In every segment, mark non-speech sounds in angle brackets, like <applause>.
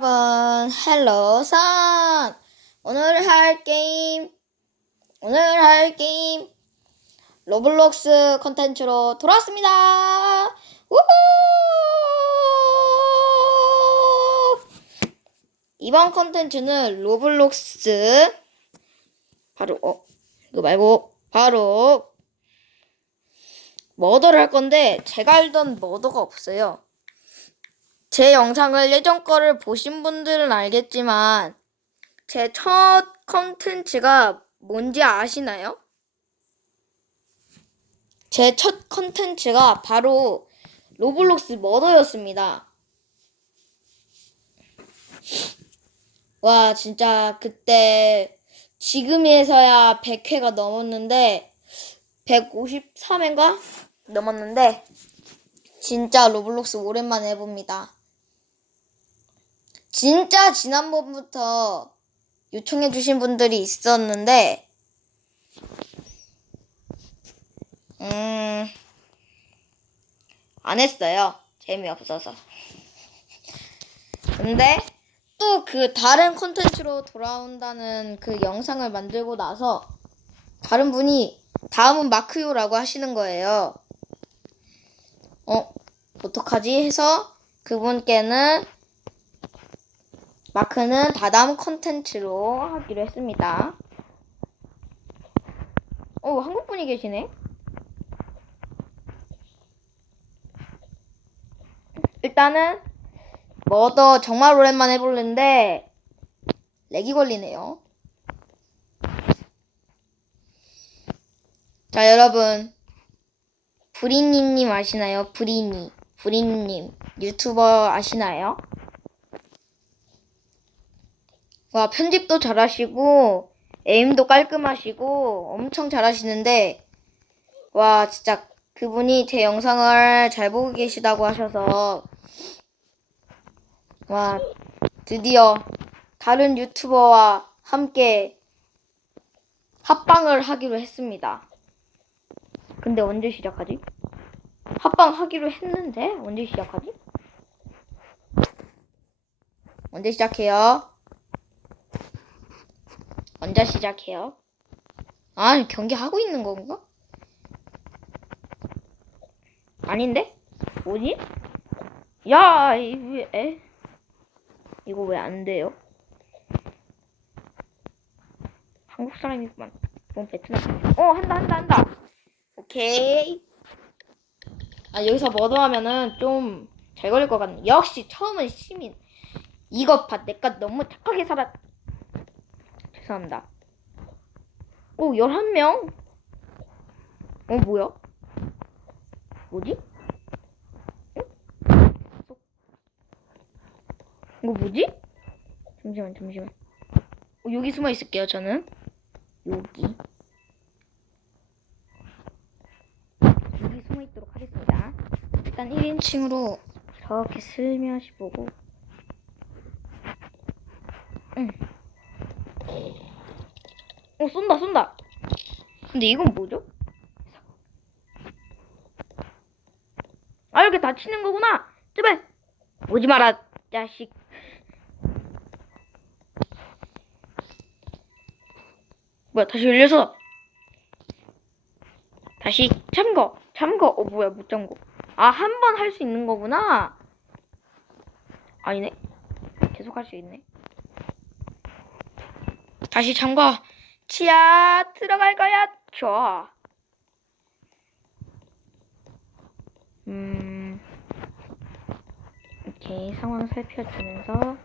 여러분, 헬로 선! 오늘 할 게임, 오늘 할 게임, 로블록스 컨텐츠로 돌아왔습니다! 우후! 이번 컨텐츠는 로블록스, 바로, 어, 이거 말고, 바로, 머더를 할 건데, 제가 알던 머더가 없어요. 제 영상을 예전 거를 보신 분들은 알겠지만 제 첫 컨텐츠가 뭔지 아시나요? 제 첫 컨텐츠가 바로 로블록스 머더였습니다. 와, 진짜 그때 지금에서야 100회가 넘었는데 153회인가? 넘었는데 진짜 로블록스 오랜만에 해봅니다. 진짜 지난번부터 요청해주신 분들이 있었는데, 음, 안 했어요. 재미없어서. 근데 또 그 다른 콘텐츠로 돌아온다는 그 영상을 만들고 나서 다른 분이 다음은 마크요라고 하시는 거예요. 어, 어떡하지? 해서 그분께는 마크는 다다음 컨텐츠로 하기로 했습니다. 어, 한국 분이 계시네? 일단은 뭐더 정말 오랜만에 해볼는데 렉이 걸리네요. 자, 여러분. 브리니님 아시나요? 브리니. 브리니님. 유튜버 아시나요? 와, 편집도 잘하시고, 에임도 깔끔하시고, 엄청 잘하시는데, 와, 진짜 그분이 제 영상을 잘 보고 계시다고 하셔서, 와, 드디어 다른 유튜버와 함께 합방을 하기로 했습니다. 근데 언제 시작하지? 합방 하기로 했는데 언제 시작하지? 언제 시작해요? 언제 시작해요? 아, 경기 하고 있는 건가? 아닌데? 뭐지? 야, 이, 왜, 에? 이거 왜 안 돼요? 한국 사람이구만. 뭔 베트남. 어, 한다, 한다, 한다. 오케이. 아, 여기서 머더 하면은 좀 잘 걸릴 것 같네. 역시 처음은 시민. 이것 봐. 내가 너무 착하게 살았. 죄송합니다. 오, 11명? 어, 뭐야? 뭐지? 응? 이거 뭐지? 잠시만, 잠시만. 어, 여기 숨어 있을게요, 저는. 여기. 여기 숨어 있도록 하겠습니다. 일단 1인칭으로 저렇게 슬며시 보고. 응. 어, 쏜다, 쏜다. 근데 이건 뭐죠? 아, 이렇게 다치는 거구나. 제발. 오지 마라, 자식. 뭐야, 다시 열려서. 다시 참거, 참거. 어, 뭐야, 못 참고. 아, 한 번 할 수 있는 거구나. 아니네. 계속 할 수 있네. 다시 참거. 치아 들어갈 거야. 좋아. 음. 오케이. 상황 살펴주면서.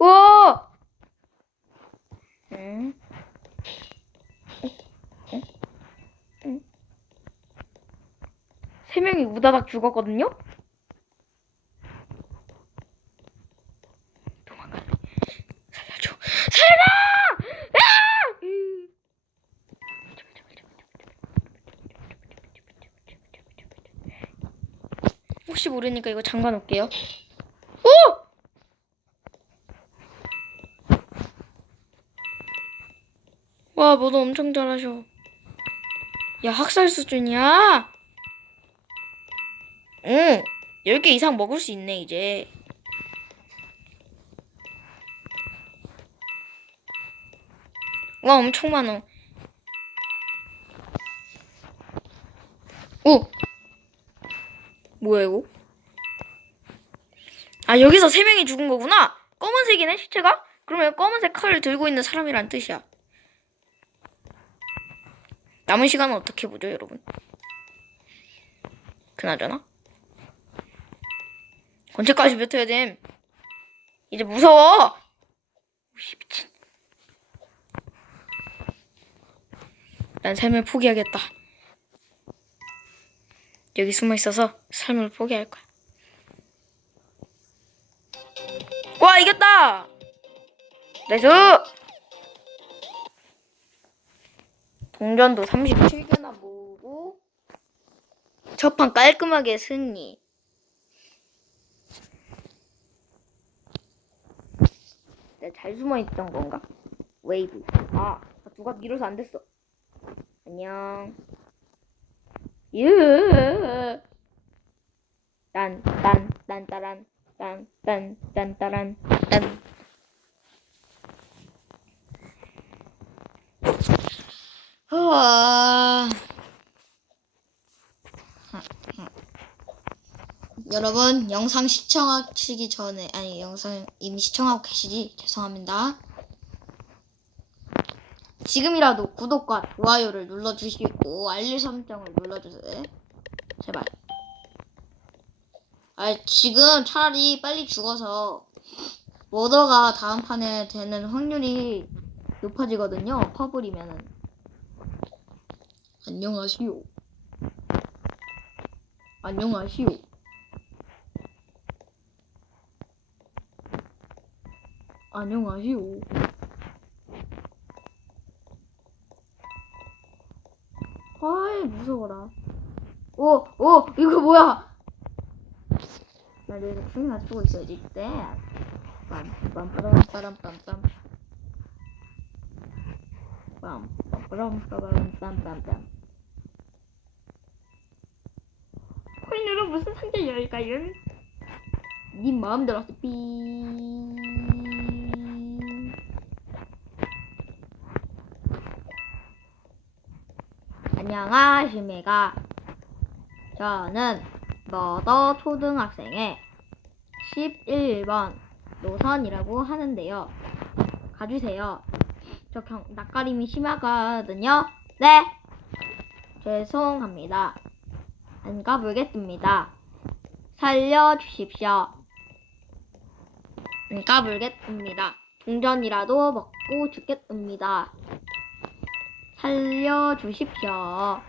오! 응. 세 명이 우다닥 죽었거든요? 도망갈래. 살려줘. 살려 혹시 모르니까 이거 잠가 놓을게요. 오! 와, 모두 엄청 잘하셔. 야, 학살 수준이야? 응, 10개 이상 먹을 수 있네, 이제. 와, 엄청 많아. 오! 뭐야 이거? 아 여기서 세 명이 죽은 거구나. 검은색이네 시체가? 그러면 검은색 칼을 들고 있는 사람이란 뜻이야. 남은 시간은 어떻게 보죠, 여러분? 그나저나 언제까지 뱉어야 됨? 이제 무서워. 오씨 미친. 난 삶을 포기하겠다. 여기 숨어 있어서 삶을 포기할 거야. 와 이겼다. 나이스. 동전도 37개나 모으고 첫판 깔끔하게 승리. 내가 잘 숨어 있던 건가? 웨이브. 아, 누가 밀어서 안 됐어. 안녕. 유. 딴, 딴, 딴, 따란, 딴, 딴, 딴, 따란, 딴. 아. 여러분 영상 시청하시기 전에 아니 영상 이미 시청하고 계시지 죄송합니다. 지금이라도 구독과 좋아요를 눌러주시고 알림 설정을 눌러주세요. 제발. 아 지금 차라리 빨리 죽어서 워더가 다음 판에 되는 확률이 높아지거든요. 퍼블이면은. 안녕하시오. 안녕하시오. 안녕하시오. 이거 뭐야? 나 내가 춤이 맞추고 있어야지. 때. 빰빰빠람빠람빰빰. 빰빰빠람빠람빰빰빰. 코인으로 무슨 상자 열까요? 네 마음대로 삐. 안녕하십니까. 저는 머더 초등학생의 11번 노선이라고 하는데요. 가주세요. 저 경, 낯가림이 심하거든요. 네. 죄송합니다. 안 가불겠습니다. 살려주십시오. 안 가불겠습니다. 동전이라도 먹고 죽겠습니다. 살려주십시오.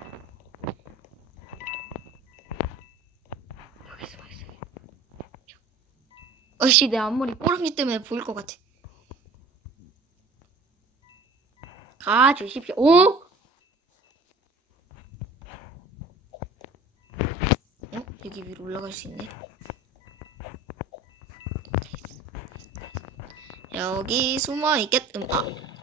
여기 숨어 있어요. 어씨 내 앞머리 꼬랑지 때문에 보일 것 같아. 가 주십시오. 오? 어? 여기 위로 올라갈 수 있네. 여기 숨어 있겠음. 아.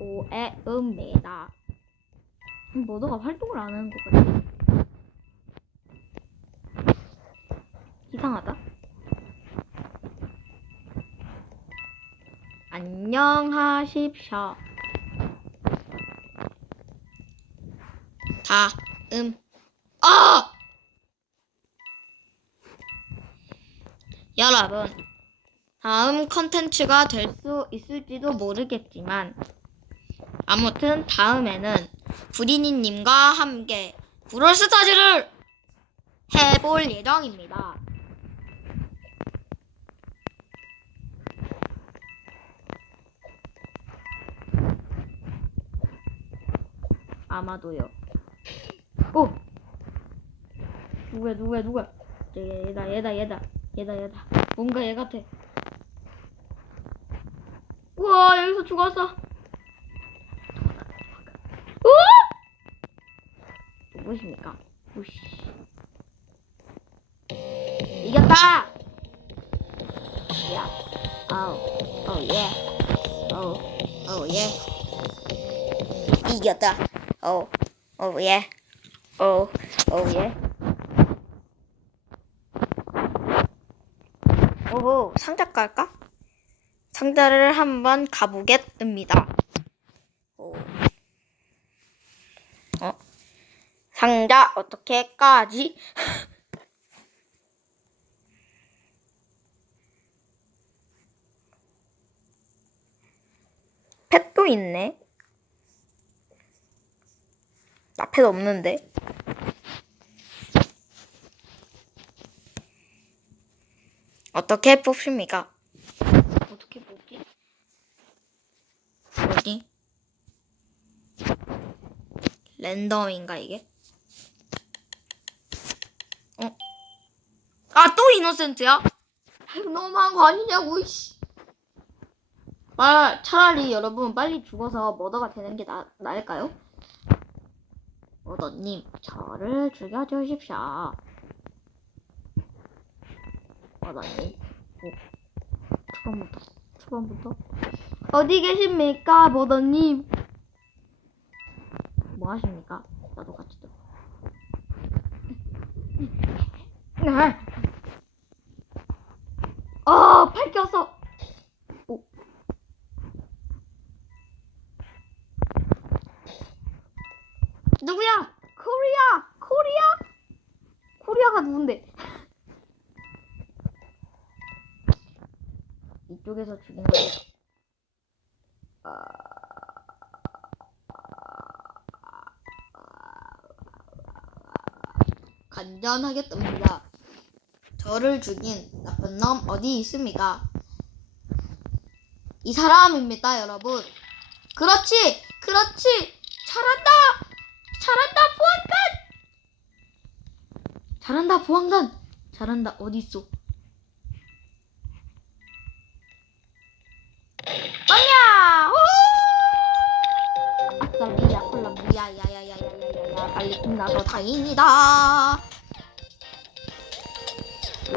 5에읍니다. 음, 모더가 활동을 안 하는 것 같아. 이상하다. 안녕하십시오. 다음. 어! 여러분, 다음 컨텐츠가 될 수 있을지도 모르겠지만, 아무튼 다음에는 브리니님과 함께 브롤스타즈를 해볼 예정입니다. 아마도요. 오! 누구야, 누구야, 누구야? 얘, 얘다, 얘다, 얘다. 얘다, 얘다. 뭔가 얘 같아. 우와, 여기서 죽었어. 누구십니까? 우씨. 이겼다! 야. 어우, 어, 예. 어우, 어, 예. 이겼다. 어, 어, 예. 어, 어, 예. 오호, 상자 깔까? 상자를 한번 가보겠습니다. 오. 어? 상자 어떻게 까지? 펫도 <laughs> 있네. 나 펫 없는데. 어떻게 뽑습니까? 어떻게 뽑지? 뭐지? 랜덤인가 이게? 아 또 이노센트야? 너무한 거 아니냐고 이씨. 말 차라리 여러분 빨리 죽어서 머더가 되는 게 나, 나을까요? 머더님 저를 죽여주십시오. 머더님 오, 초반부터 초반부터 어디 계십니까 머더님? 뭐 하십니까? 나도 같이 좀. <laughs> 아, 팔 꼈어. 오. 누구야? 코리아! 코리아? 코리아가 누군데? 이쪽에서 죽인 거야. 간전하겠습니다. 저를 죽인 나쁜 놈 어디 있습니까? 이 사람입니다, 여러분. 그렇지, 그렇지, 잘한다, 잘한다, 보안관. 잘한다, 보안관. 잘한다, 어디 있어? 빨리야! 오! 아싸, 미야, 콜라, 미야, 야야야야야야야, 빨리 끝나서 다행이다.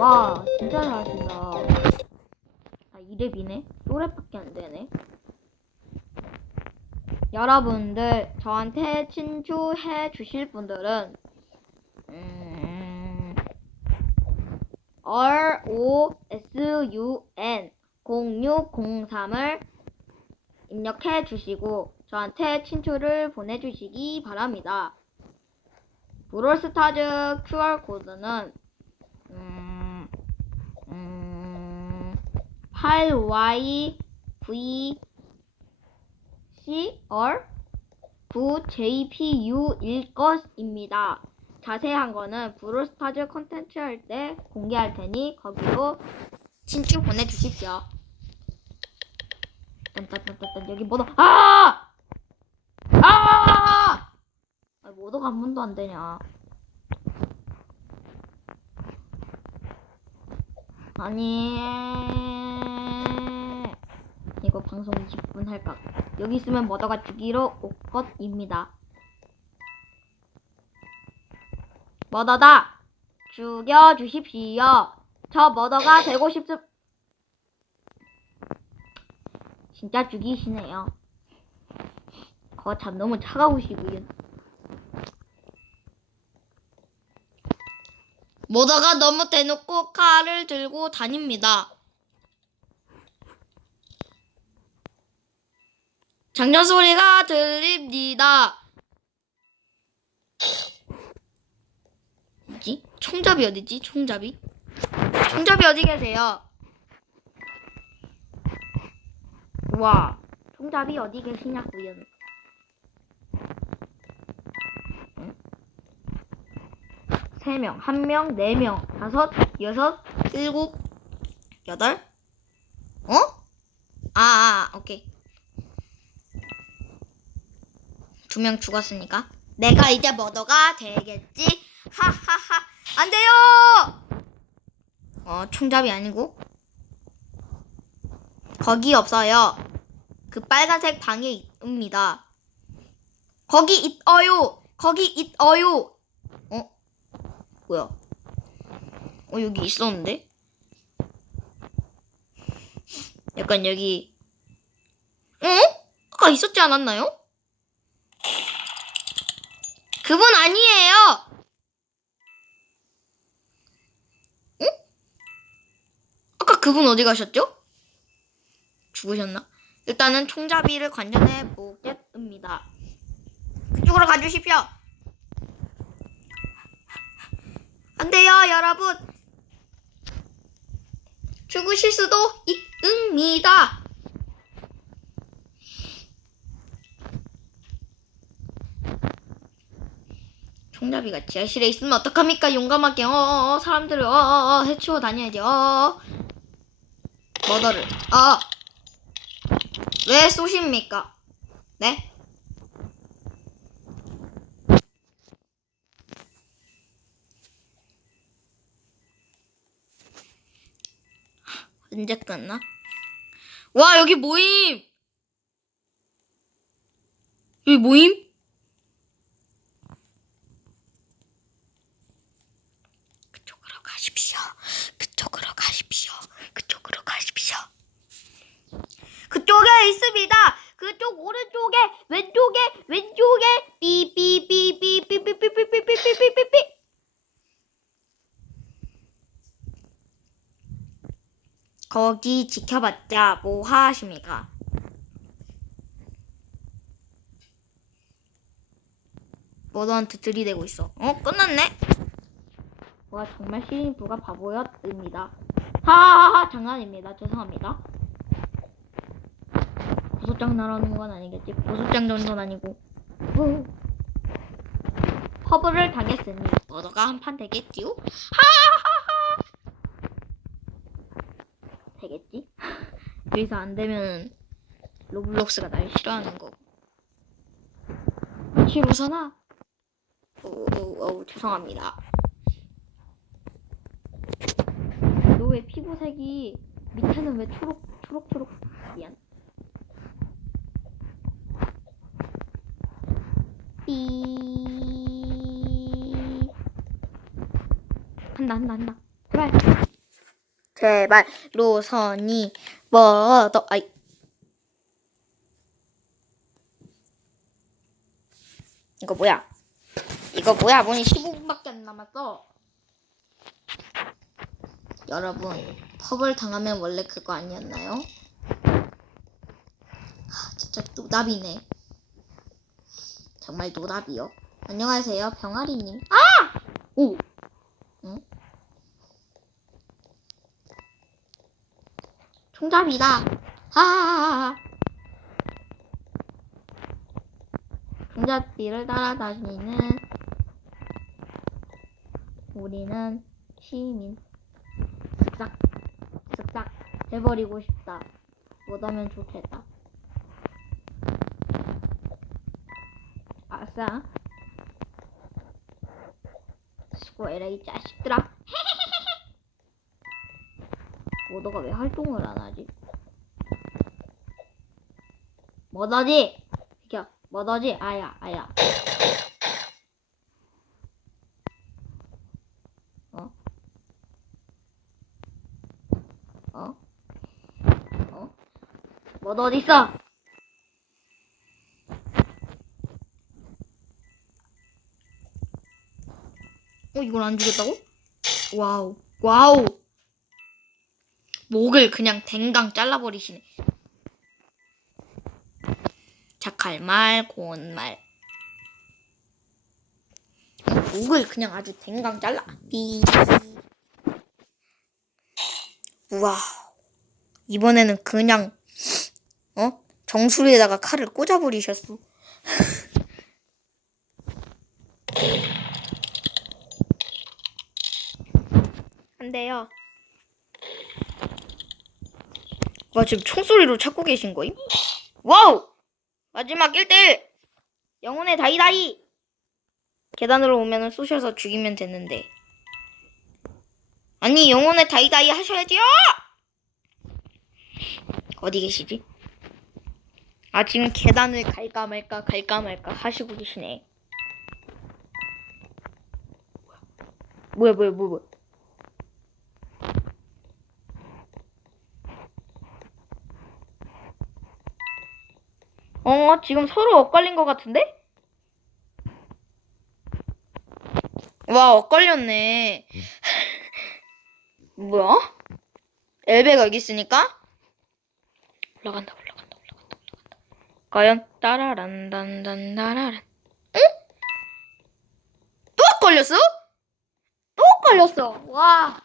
와, 진짜 잘하신다. 아, 이랩이네? 또랩밖에 안 되네. 여러분들, 저한테 친추해 주실 분들은, 음, ROSUN 0603을 입력해 주시고, 저한테 친추를 보내주시기 바랍니다. 브롤스타즈 QR코드는, 음, 음, 8Y V C R 9 JPU일 것입니다. 자세한 거는 브롤스타즈 컨텐츠 할 때 공개할 테니 거기로 친추 보내주십시오. 딴딴딴딴 여기 뭐더 아! 아! 아 뭐더가 한 번도 안 되냐? 아니 이거 방송 20분 할까 여기 있으면 머더가 죽이러 올 것입니다. 머더다? 죽여 주십시오. 저 머더가 되고 싶습 진짜 죽이시네요. 거참 너무 차가우시고요. 모더가 너무 대놓고 칼을 들고 다닙니다. 장전 소리가 들립니다. 뭐지? 총잡이 어디지? 총잡이? 총잡이 어디 계세요? 와, 총잡이 어디 계시냐고요? 세 명, 한 명, 네 명, 다섯, 여섯, 일곱, 여덟. 어? 아, 아, 오케이. 두 명 죽었으니까 내가 이제 머더가 되겠지. 하하하. 안 돼요. 어, 총잡이 아니고 거기 없어요. 그 빨간색 방에 있습니다. 거기 있어요. 거기 있어요. 어? 뭐야? 어 여기 있었는데? 약간 여기 어? 아까 있었지 않았나요? 그분 아니에요. 응? 아까 그분 어디 가셨죠? 죽으셨나? 일단은 총잡이를 관전해 보겠습니다. 그쪽으로 가주십시오. 안 돼요, 여러분. 죽으실 수도 있습니다. 총잡이가 지하실에 있으면 어떡합니까? 용감하게 어어어 사람들을 어어어 해치워 다녀야지 어어 머더를 어 왜 쏘십니까? 네? 언제 끝나? 와 여기 모임 여기 모임? 그쪽으로 가십시오. 그쪽으로 가십시오. 그쪽으로 가십시오. 그쪽에 있습니다. 그쪽 오른쪽에 왼쪽에 왼쪽에 삐삐삐삐삐삐삐삐삐삐삐삐삐삐 거기 지켜봤자 뭐 하십니까? 머더한테 들이대고 있어. 어 끝났네. 와 정말 시인부가 바보였습니다. 하하하 장난입니다. 죄송합니다. 고소장 나라는 건 아니겠지. 고소장 정도는 아니고. 후. 허브를 당했으니 머더가 한 판 되겠지요? 하하하 되겠지? <laughs> 여기서 안 되면 로블록스가 날 싫어하는 거고. 싫어서나? 어우, 어우, 어우, 죄송합니다. 너 왜 피부색이 밑에는 왜 초록 초록 초록? 미안. 삐 한다 한다 한다. 제발. 제발 로선이 뭐더 아이. 이거 뭐야? 이거 뭐야? 문이 15분밖에 안 남았어 여러분 펍을 당하면 원래 그거 아니었나요? 하, 진짜 노답이네 정말 노답이요 안녕하세요 병아리님 아! 오! 응? 총잡이다 하하하하 종잡비를 따라다니는 우리는 시민 쓱싹 해버리고 싶다 못하면 좋겠다 아싸 수고해라 이 자식들아 <laughs> 모더가 왜 활동을 안 하지? 뭐더지? 비켜 뭐더지? 아야 아야 어? 어? 어? 뭐더 어디 있어? 어 이걸 안 죽였다고? 와우 와우 목을 그냥 댕강 잘라버리시네. 착할 말, 고운 말. 목을 그냥 아주 댕강 잘라. 삐. 우와. 이번에는 그냥, 어? 정수리에다가 칼을 꽂아버리셨어. <laughs> 안 돼요. 와 지금 총소리로 찾고 계신 거임? 와우! 마지막 1대1! 영혼의 다이다이! 계단으로 오면은 쏘셔서 죽이면 되는데 아니 영혼의 다이다이 하셔야지요! 어디 계시지? 아 지금 계단을 갈까 말까 갈까 말까 하시고 계시네 뭐야 뭐야 뭐야 뭐야 어, 지금 서로 엇갈린 것 같은데? 와, 엇걸렸네. <laughs> 뭐야? 엘베가 여기 있으니까? 올라간다. 과연, 따라란 단단다라란. 응? 또 엇걸렸어? 또 엇걸렸어. 와.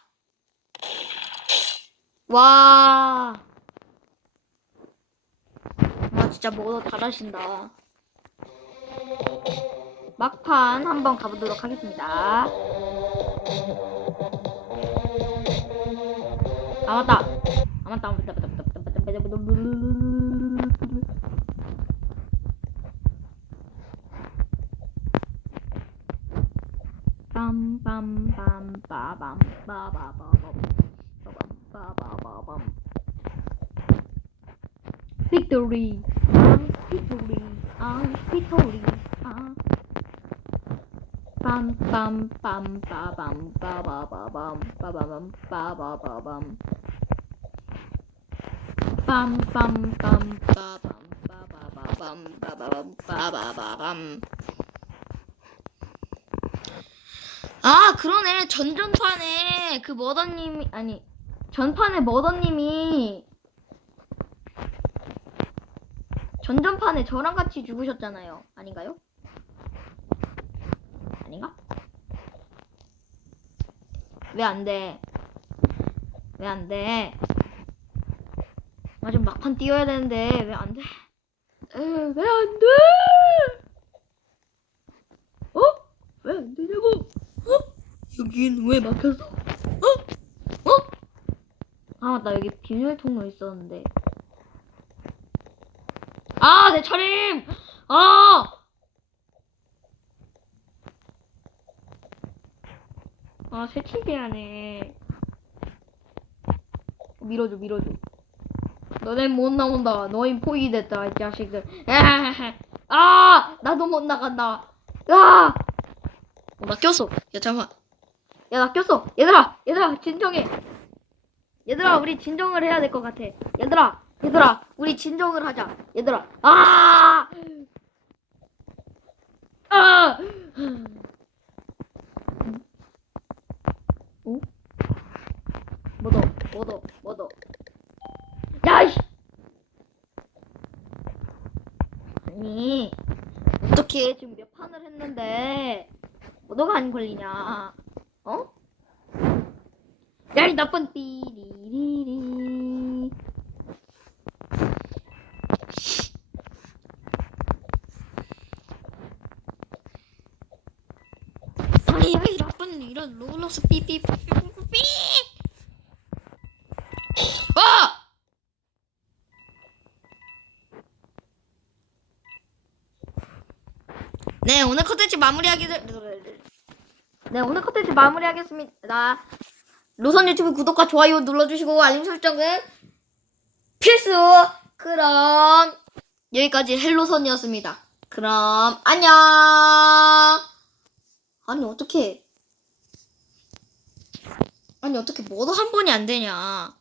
와. 와, 진짜 뭐도 잘하신다. 막판 한번 가보도록 하겠습니다. 아 맞다. 아 맞다. 아 맞다. 맞다. 맞다. 맞다. 맞다. 맞다. 맞다. bum bum bum ba bum ba ba ba bum ba bum ba ba ba bum. Victory! Uh, victory! Uh, victory! Uh. Bum bum bum ba bum ba ba ba bum ba ba bum ba ba ba bum. Bum bum bum ba bum ba ba ba bum ba ba bum ba ba ba bum. 아 그러네 전전판에 그 머더님이 아니 전판에 머더님이 전전판에 저랑 같이 죽으셨잖아요. 아닌가요? 아닌가? 왜 안 돼? 왜 안 돼? 맞아, 막판 뛰어야 되는데, 왜 안 돼? 왜 안 돼? 어? 왜 안 되냐고? 어? 여긴 왜 막혔어? 어? 어? 아, 맞다. 여기 비밀 통로 있었는데. 아, 내 차림! 아! 아, 새치기 하네. 밀어줘, 밀어줘. 너넨 못 나온다. 너희 포위됐다, 이 자식들. <laughs> 아! 나도 못 나간다. 아! 어, 나 꼈어. 야, 잠깐만. 야, 나 꼈어. 얘들아, 얘들아, 진정해. 얘들아, 우리 진정을 해야 될 것 같아. 얘들아, 얘들아, 우리 진정을 하자. 얘들아, 아! 아! 어? 뭐더, 뭐더, 뭐더. 야, 이씨! 아니, 어떻게 지금 몇 판을 했는데, 뭐더가 안 걸리냐. 어? 야, 이 나쁜 삐리리리. 아니, 왜 나쁜 이런 로블록스 삐삐삐삐삐! 아! 네, 오늘 컨텐츠 마무리하기 네, 오늘 컨텐츠 마무리하겠습니다. 로선 유튜브 구독과 좋아요 눌러주시고 알림 설정은 필수. 그럼 여기까지 헬로선이었습니다. 그럼 안녕. 아니 어떻게? 아니 어떻게 뭐도 한 번이 안 되냐?